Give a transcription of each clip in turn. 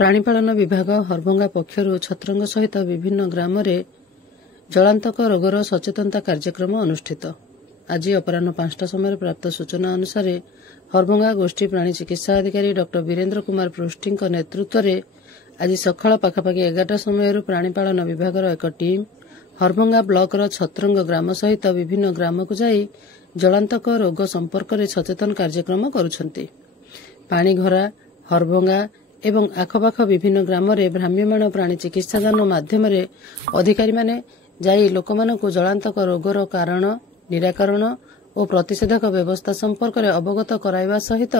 प्राणीपालन विभाग हरभंगा पक्षर छत्रंग सहित विभिन्न ग्राम में जलांतक रोगर सचेतनता कार्यक्रम अनुष्ठित। आज अपराह 5टा समय प्राप्त सूचना अनुसार हरभंगा गोष्ठी प्राणी चिकित्सा अधिकारी डॉ वीरेन्द्र कुमार पृष्टि नेतृत्व में आज सकाळ पाखापाखि 11टा समय प्राणीपालन विभाग एक टीम हरभंगा ब्लॉकर छत्रंग ग्राम सहित विभिन्न ग्राम को जाई जलांतक रोग संपर्क में सचेतन कार्यक्रम करुछंती। पाणीघरा हरभंगा एवं आखपाख विभिन्न ग्राम में भ्राम्यमाण प्राणी चिकित्सा यान माध्यम अधिकारी माने जाई लोकमानकु जलांतक रोगर कारण निराकरण और प्रतिषेधक व्यवस्था संपर्क में अवगत कराइबा सहित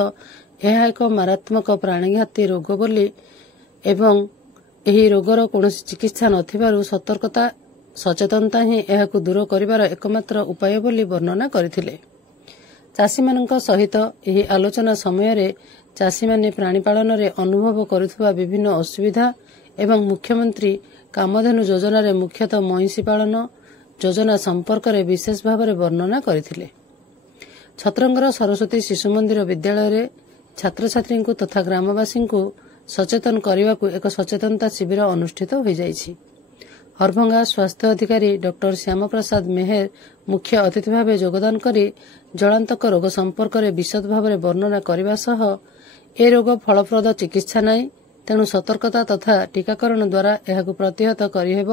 यह एक मारात्मक प्राणघाती रोग बोली एवं एही रोगर कौनसी चिकित्सा नथिबारु सतर्कता सचेतनता ही एहाकु दूर करिवार एकमात्र उपाय बोली वर्णना करथिले। चाषीमानंक सहित एही आलोचना समय रे चाषी माने प्राणीपालन रे अनुभव करुथुवा विभिन्न असुविधा एवं मुख्यमंत्री कामधेनु योजना रे मुख्यतः महिषी पालन योजना संपर्क में विशेष भाव में वर्णना करथिले। छत्रंगर सरस्वती शिशु मंदिर विद्यालय रे छात्र छात्री तथा ग्रामवासी को सचेतन करने को एक सचेतनता शिविर अनुष्ठित हो जाइछि। हरभंगा स्वास्थ्य अधिकारी डॉ श्याम प्रसाद मेहर मुख्य अतिथि भाव योगदान करी जलांतक रोग संपर्क में विशद भाव में वर्णना करने सह ए रोग फलप्रद चिकित्सा नहीं तेणु सतर्कता तथा टीकाकरण द्वारा यह प्रतिहत करहेब।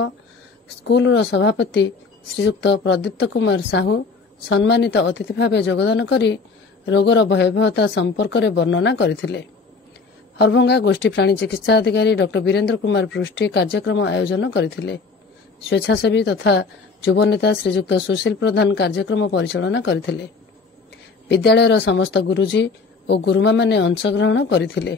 स्कूल सभापति श्रीयुक्त प्रदीप्त कुमार साहू सम्मानित अतिथि भाव योगदान करी रोगर भयावहता संपर्क में वर्णना करथिले। हरभंगा गोष्ठी प्राणी चिकित्सा अधिकारी डॉ वीरेन्द्र कुमार पृष्टि कार्यक्रम आयोजन करथिले। स्वेच्छासेवी तथा युव नेता श्रीयुक्त सुशील प्रधान कार्यक्रम परिचालना करथिले। विद्यालयर समस्त गुरुजी और गुरुमा माने अंशग्रहण करथिले।